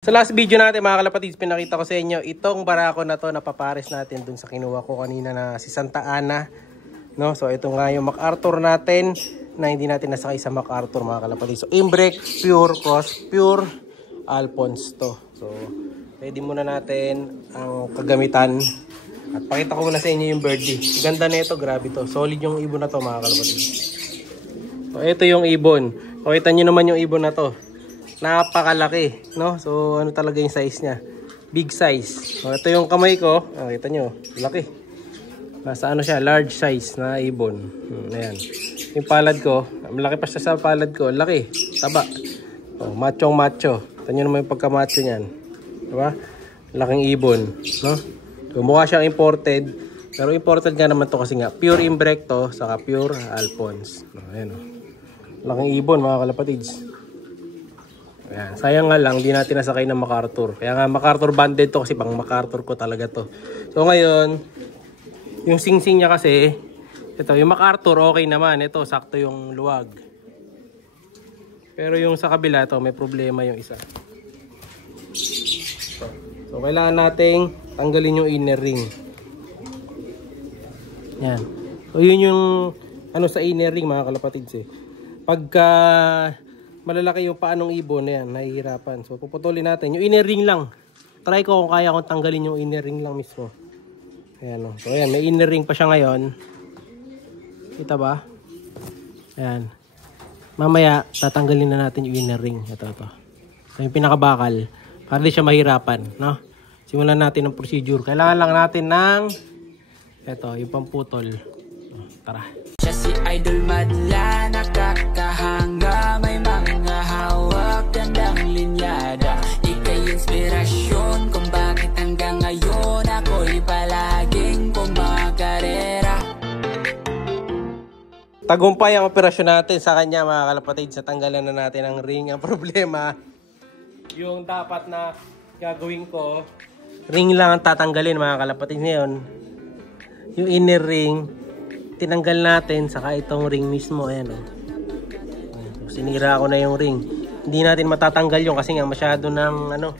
Sa last video natin mga kalapatids, pinakita ko sa inyo itong barako na to na papares natin dun sa kinuha ko kanina na si Santa Ana. No? So ito nga yung MacArthur natin na hindi natin nasakay sa MacArthur mga kalapatids. So Imbrek Pure Cross Pure Alphonse to. So ready muna natin ang kagamitan. At pakita ko muna sa inyo yung birdie. Ganda na ito, grabe to. Solid yung ibon na to mga kalapatids. So ito yung ibon. Pakita nyo naman yung ibon na to. Napakalaki, no? So ano talaga yung size niya? Big size. So, ito yung kamay ko. Kita nyo, laki. Nasa ano siya, large size na ibon. Ayan. Yung palad ko, malaki pa siya sa palad ko. Laki, taba. So, machong macho. Kita nyo naman yung pagka-macho niyan. Diba? Laking ibon, no? So, mukha siyang imported. Pero imported nga naman to kasi nga pure Imbrek to, saka pure Alphonse. Ayan, oh. Laking ibon mga kalapatids. Ayan. Sayang nga lang, di natin nasakay ng MacArthur. Kaya nga MacArthur banded to kasi pang MacArthur ko talaga to. So ngayon, yung sing-sing niya kasi, ito, yung MacArthur okay naman. Ito, sakto yung luwag. Pero yung sa kabila, to may problema yung isa. So kailangan nating tanggalin yung inner ring. Yan. So yun yung ano sa inner ring mga kalapatids eh. Pagka malalaki yung paanong ibon na yan, nahihirapan. So puputulin natin. Yung inner ring lang. Try ko kung kaya kong tanggalin yung inner ring lang mismo. Ayan o. So ayan, may inner ring pa siya ngayon. Kita ba? Ayan. Mamaya, tatanggalin na natin yung inner ring. Ito. So yung pinakabakal. Para di siya mahirapan. No? Simulan natin ang procedure. Kailangan lang natin ng ito, yung pamputol. So, tara. Siya si Idol Madla, nakakahanga, may mga hawak, gandang linyada. Ika'y inspirasyon kung bakit hanggang ngayon ako'y palaging kumakarera. Tagumpay ang operasyon natin sa kanya mga kalapatids. Sa tanggalan na natin ang ring. Ang problema, yung dapat na gagawin ko, ring lang ang tatanggalin mga kalapatids. Ngayon, yung inner ring, tinanggal natin, saka itong ring mismo, ayan o. Sinira ko na yung ring. Hindi natin matatanggal yung kasi nga masyado ng ano,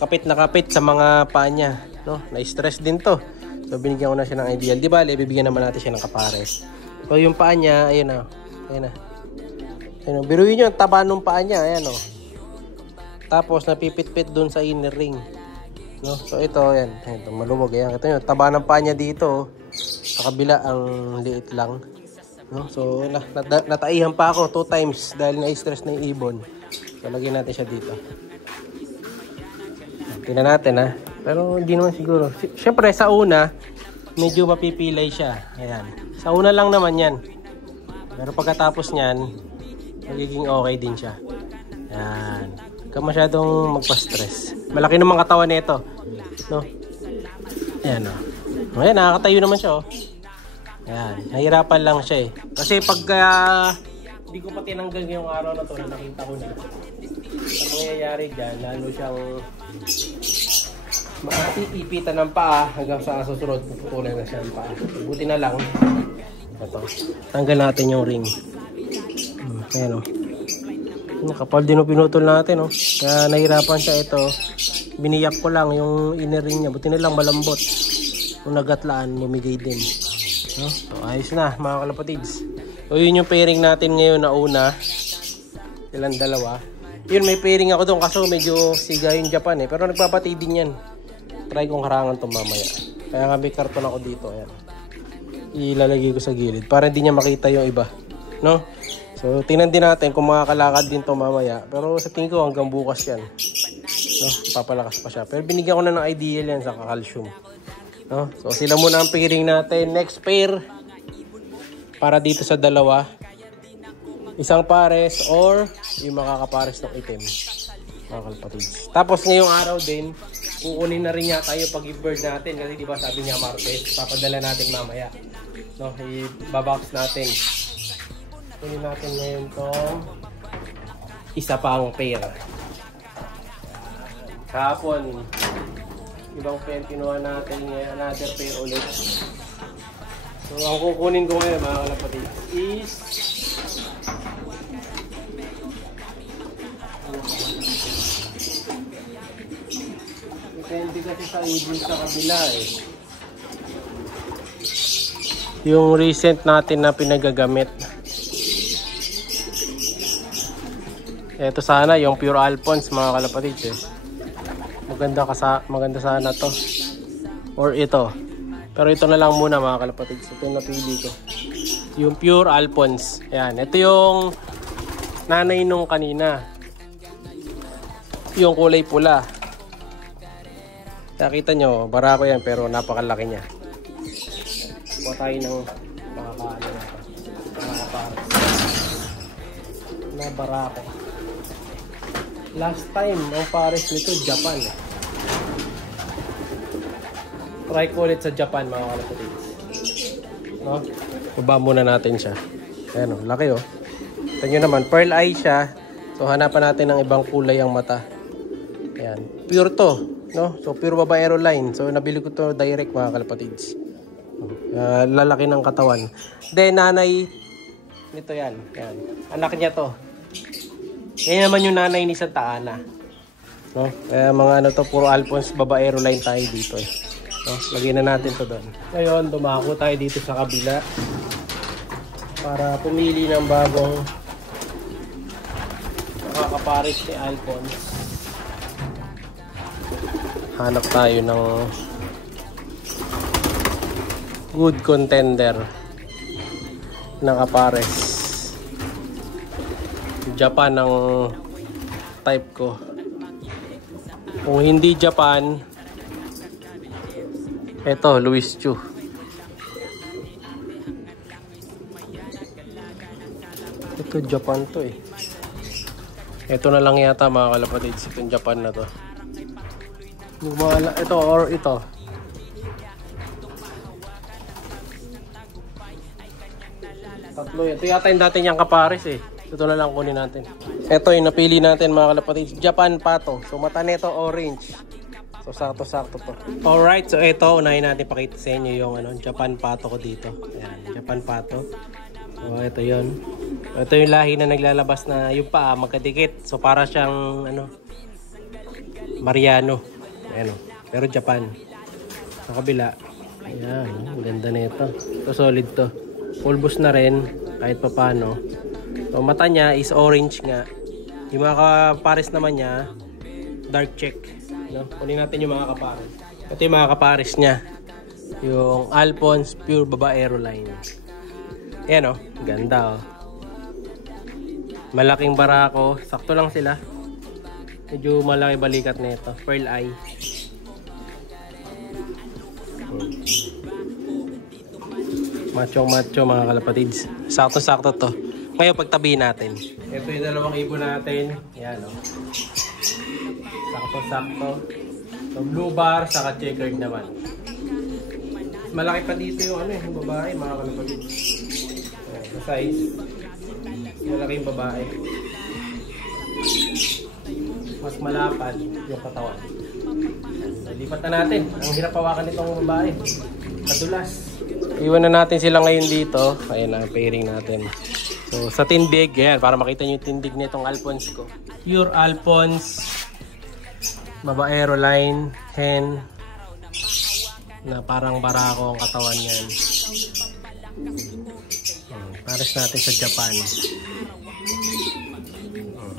kapit na kapit sa mga paa niya, no? Na-stress din to. So binigyan ko na siya ng ideal. Di ba, bibigyan naman natin siya ng kapares. So yung paa niya, ayun na. Ayun na. Ayun, biruin nyo, taba ng paa niya, ayan o. Tapos napipit-pit dun sa inner ring. No? So ito, ayan. Ito, maluwag. Ayan, ito nyo, taba ng paa niya dito. Sa kabila, ang liit lang. No? So, nataihan pa ako 2 times dahil na-stress na yung ibon. So, lagyan natin siya dito. Tingnan natin, ha. Pero, hindi naman siguro. Siyempre, sa una, medyo mapipilay siya. Ayan. Sa una lang naman yan. Pero pagkatapos niyan, magiging okay din siya. Ayan. Huwag ka masyadong magpa-stress. Malaki naman katawan nito. No? Ayan, o. Ayan, nakakatayo naman siya, oh. Ayan, nahirapan lang siya eh. Kasi pag hindi ko pa tinanggal yung araw na to na nakita ko na. Ang mangyayari dyan, lalo siyang maiipitan ng paa hanggang sa susunod, puputulan na siya ng paa. Buti na lang. Ito, tanggal natin yung ring. Ayan, oh. Kapal din yung pinutol natin, oh. Kaya nahirapan siya ito. Biniyak ko lang yung inner ring niya. Buti na lang malambot. Kung nagatlaan, lumigay din. No? So, ayos na mga kalapatids. So, yun yung pairing natin ngayon na una. Ilan dalawa. Yun, may pairing ako doon kaso medyo siga yung Japan eh. Pero nagpapatid din yan. Try kong harangan itong mamaya. Kaya nga may karton ako dito. Ayan. Ilalagay ko sa gilid para hindi niya makita yung iba. No? So, tingnan din natin kung makakalakad din itong mamaya. Pero sa tingin ko hanggang bukas yan. No? Papalakas pa siya. Pero binigyan ko na ng ideal yan sa calcium. No? So sila muna ang pairing natin. Next pair para dito sa dalawa. Isang pares or yung makakapares ng itim. Mga kalapatids. Tapos ngayong araw din, kukunin na rin yata yung pag-bird natin. Kasi diba sabi niya Martes, papadala natin mamaya. No? I-babox natin. Kunin natin ngayon tong isa pang pair. Kahapon, ibang pair kinuha natin ngayon, another pair ulit. So ang kukunin ko ngayon mga kalapatids is Depende kasi sa ibon sa kabila eh. Yung recent natin na pinagagamit. Ito sana yung pure Alphonse mga kalapatids eh. Maganda sana to. Or ito. Pero ito na lang muna mga kalapatids. Ito yung napili ko. Yung pure Alphonse. Ayan. Ito yung nanay nung kanina. Yung kulay pula. Nakita nyo, barako yan pero napakalaki niya. Kuha tayo ng makakaano na ito. Makakaparas. Na barako. Last time, ang pares nito, Japan. Try ko ulit sa Japan mga kalapatids. No? Baba muna natin siya. Ayan o, laki o. Ito nyo naman, pearl eye siya. So hanapan natin ng ibang kulay ang mata. Ayan, pure to. No? So pure babaero line. So nabili ko to direct mga kalapatids. Lalaki ng katawan. Then nanay nito yan. Yan. Anak niya to. Yan naman yung nanay ni Santa Ana. No? Mga ano to, puro Alphonse babaero line tayo dito eh. No? Lagyan na natin to doon. Ngayon dumako tayo dito sa kabila para pumili ng bagong makakapares ni Alphonse. Hanap tayo ng good contender na kapares. Japan ang type ko. Kung hindi Japan, eto Louis Chu. Ito Japan to eh. Ito na lang yata mga kalapatids, itong Japan na to. Ito or ito. Tatlo yan. Ito yata yung dati niyang kapares eh. Ito na lang kunin natin. Ito yung napili natin mga kalapatids. Japan pato. So mata nito orange. So sakto-sakto to. Alright. So ito unahin natin pakita sa inyo yung Japan pato ko dito. Ayan. Japan pato. So ito yun. Ito yung lahi na naglalabas na yung paa magkadikit. So para siyang Mariano. Ayan o. Pero Japan. Sa kabila. Ayan. Ang ganda na ito. Ito solid to. Pulbos na rin. Kahit pa paano. So mata niya is orange nga. Yung mga kapares naman niya dark check. No? Kunin natin yung mga kapares. Ito yung mga kapares niya. Yung Alphonse pure babaero line. Ayan o. Ganda o. Malaking barako. Sakto lang sila. Medyo malaki balikat na ito. Pearl eye. Macho mga kalapatids. Sakto-sakto to. Ngayon pagtabihin natin. Ito yung dalawang ibon natin. Yan o. Sakto-sakto. So blue bar saka checkered naman. Malaki pa dito yung yung babae mga kalapatids. Sa size. Malaki yung babae. Mas malapad yung katawan. Lipat na natin. Ang hirap hawakan nitong babae. Kadulas. Iwan na natin sila ngayon dito. Ayan ang pairing natin. So sa tindig, yan, para makita nyo yung tindig nitong Alphonse ko. Pure Alphonse babaero line, hen na parang barako ang katawan yan. Pares natin sa Japan.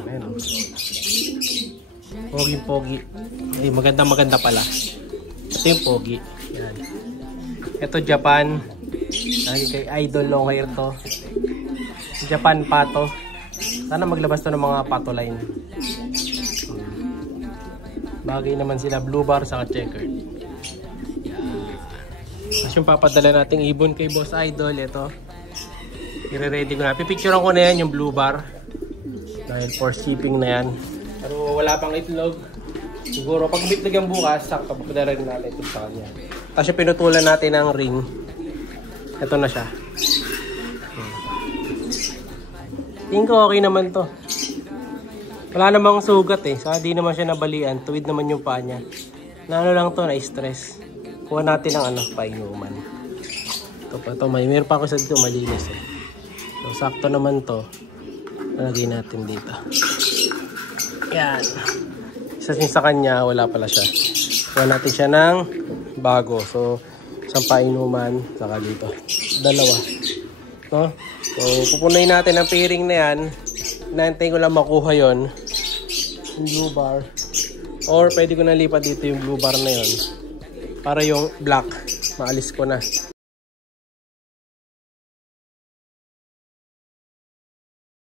Ayan o. Pogi-pogi. Ay, maganda pala. Ito yung pogi. Yan. Ito Japan. Kay idol long hair to. Japan pato. Sana maglabas to ng mga pato line. Bagay naman sila blue bar sa checkered. Tapos yung papadala nating ibon kay Boss Idol. Ito. I-ready ko na. Pipicturean ko na yan yung blue bar. Dahil for shipping na yan. Pero wala pang itlog. Siguro pag bitlag ang bukas, sakto papadala rin natin ito sa kanya. Tapos yung pinutulan natin ng ring. Ito na siya. Tingin ko okay naman to. Wala namang sugat eh. Saka di naman siya nabalian. Tuwid naman yung paa niya. Na ano lang to, na-stress. Kuha natin ng painuman. Ito pa to. Mayroon pa ako sa dito malinis eh. So sakto naman to. Lagay natin dito. Yan. Isa sa kanya, wala pala siya. So kuha natin siya ng bago. So, isang painuman, saka dito. Dalawa. No? So, pupunuin natin ang pairing na yan. Inaantay ko lang makuha yon, yung blue bar. Or, pwede ko na lipat dito yung blue bar na yon, para yung black, maalis ko na.